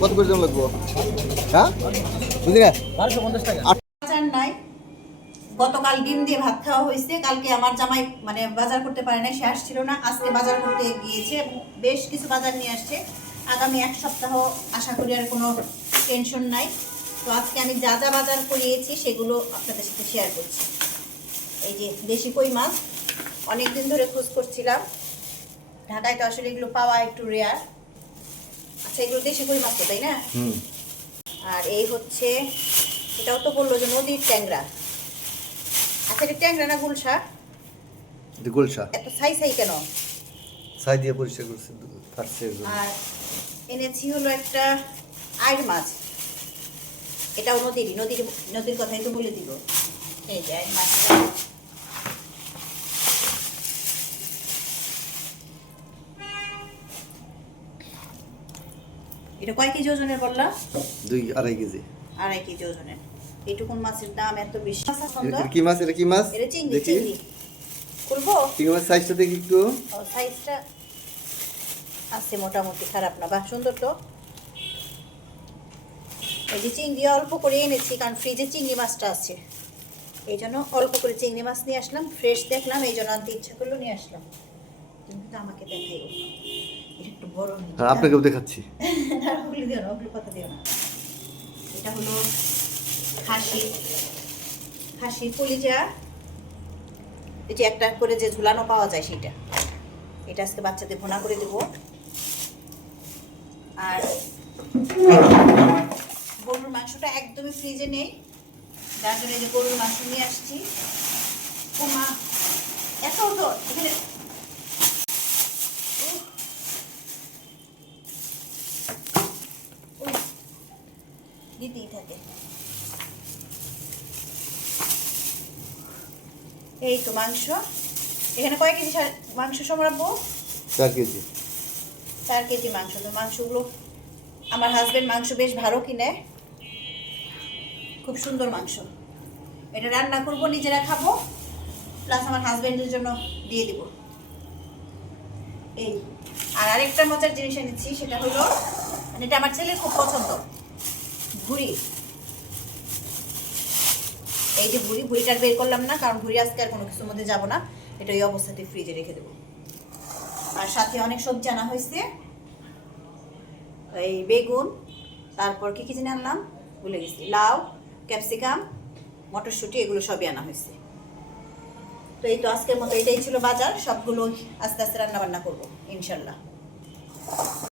কত করে দাম লাগবো? হ্যাঁ বুঝলি না? 1250 টাকা। বাজার নাই, গতকাল ডিম দিয়ে ভাত খাওয়া হয়েছে। কালকে আমার জামাই মানে বাজার করতে পারে না, সে আসছিল না, আজকে বাজার করতে গিয়েছে, বেশ কিছু বাজার নিয়ে আসছে। আগামী এক সপ্তাহ আশা করি আর কোনো টেনশন নাই। তো আজকে আমি যা যা বাজার করিয়েছি সেগুলো আপনাদের সাথে শেয়ার করছি। এই যে দেশি কই মাছ, অনেক দিন ধরে খোঁজ করছিলাম, ঢাকায় তো আসলে এগুলো পাওয়া একটু রেয়ার। আচ্ছা, এগুলো দেশি কই মাছ তো, তাই না? আর এই হচ্ছে, এটাও তো বললো যে নদীর ট্যাংরা। আচ্ছা, এটা ট্যাংরা না গুলশা? গুলশা। এত ছাই ছাই কেন? ছাই দিয়ে পরিষ্কার করছে ফাটছে। আর এনেছি হলো একটা আইড় মাছ, এটাও নদীরই, নদীর কথাই তো বলে দিব। এই যে আইড় মাছটা, এটা কয় কেজি ওজনের বললাম? 2-2.5 কেজি। 2.5 কেজি ওজনের। এইটুকুন মাছের দাম এত বেশি। কি মাছ এটা? কি মাছ? এটা চিংড়ি। দেখি চিংড়ি খুলবো? চিংড়ি মাছ সাইজটা দেখি একটু। সাইজটা আছে মোটামুটি, খারাপ না, বাহ সুন্দর তো। এই যে চিংড়ি অল্প করে এনেছি, কারণ ফ্রিজে চিংড়ি মাছটা আছে, এই জন্য অল্প করে চিংড়ি মাছ নিয়ে আসলাম। ফ্রেশ দেখলাম, এই জন্য আনতে ইচ্ছা করলো, নিয়ে আসলাম। তুমি তো আমাকে দেখাইও, একটু বড় নেই। আপনাকেও দেখাচ্ছি। না, ওগুলো দিও না, ওগুলো কথা দিও না। এটা হলো খাসির কলিজা, এটি একটা করে যে ঝুলানো পাওয়া যায় সেটা। এটা আজকে বাচ্চাদের ভুনা করে দেবো। আর গরুর মাংসটা একদমই ফ্রিজে নেই, যার জন্য যে গরুর মাংস নিয়ে আসছি। ও মা, এত তো এখানে দিতেই থাকে। এই তো মাংস, এখানে কয় কেজি মাংস রাখবো? 4 কেজি। 4 কেজি মাংস। তো মাংসগুলো, আমার হাজবেন্ড মাংস বেশ ভালো কিনে, খুব সুন্দর মাংস। এটা রান্না করবো, নিজেরা খাবো, প্লাস আমার হাজবেন্ডের জন্য দিয়ে দিব। এই আর আরেকটা মজার জিনিস এনেছি, সেটা হলো, মানে এটা আমার ছেলের খুব পছন্দ, ভুড়ি। এই যে ভুড়িটা বের করলাম না, কারণ ভুড়ি আজকে আর কোনো কিছুর মধ্যে যাবো না, এটা ওই অবস্থাতে ফ্রিজে রেখে দেবো। আর সাথে অনেক সবজি আনা হয়েছে, এই বেগুন, তারপর কি কি জানি আনলাম ভুলে গেছি, লাউ, ক্যাপসিকাম, মটরশুঁটি, এগুলো সবই আনা হয়েছে। তো এই তো আজকের মতো এটাই ছিল বাজার, সবগুলো আস্তে আস্তে রান্না বান্না করবো ইনশাল্লাহ।